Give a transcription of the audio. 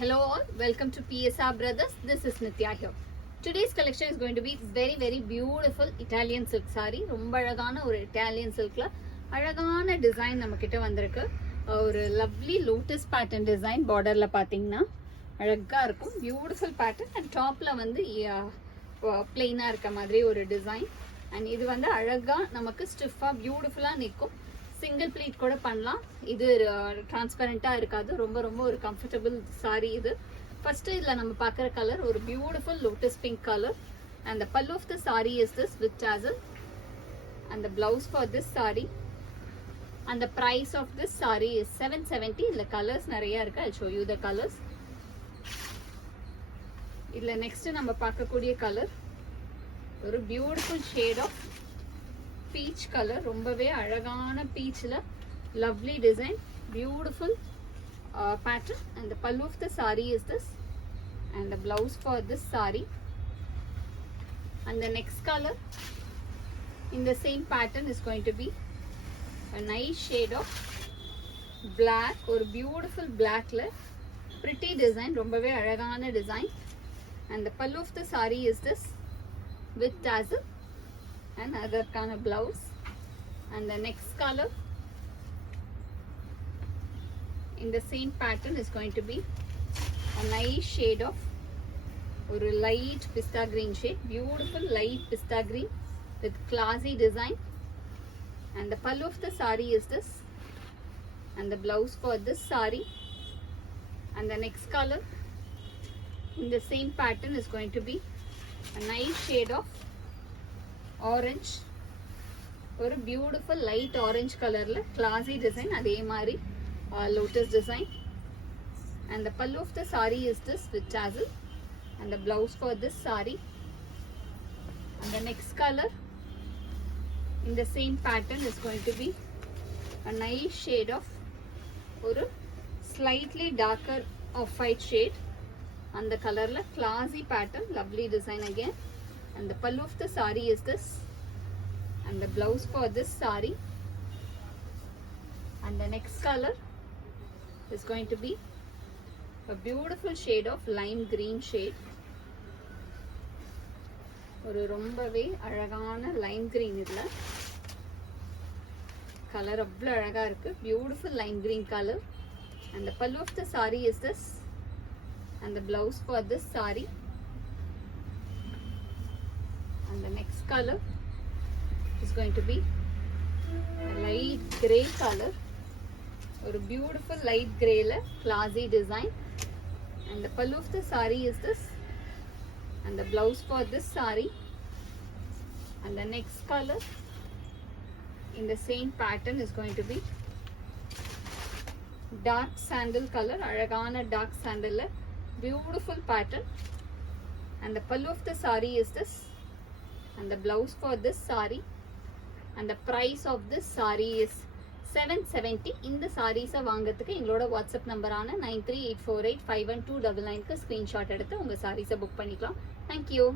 Hello all, welcome to PSR Brothers. This is Nitya here. Today's collection is going to be very beautiful Italian silk saree. ரொம்ப அழகான ஒரு Italian silkல அழகான design நம்மக்கிட்ட வந்திருக்கு. ஒரு lovely lotus pattern design borderல பாத்தீங்கன்னா அழகா இருக்கும். Beautiful pattern and topல வந்து plain இருக்க மாதிரி ஒரு டிசைன். And இது வந்து அழகா நமக்கு ஸ்டிஃபா பியூட்டிஃபுல்லா நிக்கும். சிங்கிள் ப்ளீட் கூட பண்ணலாம். இது டிரான்ஸ்பரண்டா இருக்காது. ரொம்ப ஒரு கம்ஃபர்டபுள் சாரி இது. ஃபர்ஸ்ட் இதுல நம்ம பார்க்குற கலர் ஒரு beautiful lotus pink colour. And the pallu of the saree is this with tassel. And the blouse for this saree. And the price of this saree is 770. இதுல colours நிறைய இருக்கு. I'll show you the colors. இதுல next நம்ம பார்க்கக்கூடிய colour ஒரு beautiful shade of peach color. ரொம்பவே அழகான peachல lovely design, beautiful pattern. And the pallu of the saree is this, and the blouse for this saree. And the next color in the same pattern is going to be a nice shade of black, or beautiful black la pretty design, ரொம்பவே அழகான design. And the pallu of the saree is this with tassel and other kind of blouse. And the next color in the same pattern is going to be a nice shade of or a light pista green shade, beautiful light pista green with classy design. And the pallu of the saree is this, and the blouse for this saree. And the next color in the same pattern is going to be a nice shade of orange, ஒரு beautiful light orange கலர்ல கிளாசி design, அதே மாதிரி lotus design. And the pallu of the saree is this with tassel, and the blouse for this saree. And the next color in the same pattern is going to be a nice shade of ஒரு slightly darker off-white shade. அந்த கலர்ல classy pattern, lovely design again. And the pallu of the saree is this, and the blouse for this saree. And the next color is going to be a beautiful shade of lime green shade. ஒரு ரொம்பவே அழகான lime green இதுல colour அவ்வளவு அழகா இருக்கு. Beautiful lime green color. And the pallu of the saree is this, and the blouse for this saree. And the next color is going to be a light gray color, or a beautiful light gray la classy design. And the pallu of the saree is this, and the blouse for this saree. And the next color in the same pattern is going to be dark sandal color, அழகான dark sandal la beautiful pattern. And the pallu of the saree is this, and the blouse for this saree. And the price of this saree is 770. இந்த சாரீஸை வாங்கிறதுக்கு எங்களோட WhatsApp நம்பரான 9384851299க்கு screenshot எடுத்து உங்கள் சாரீஸை book பண்ணிக்கலாம். Thank you.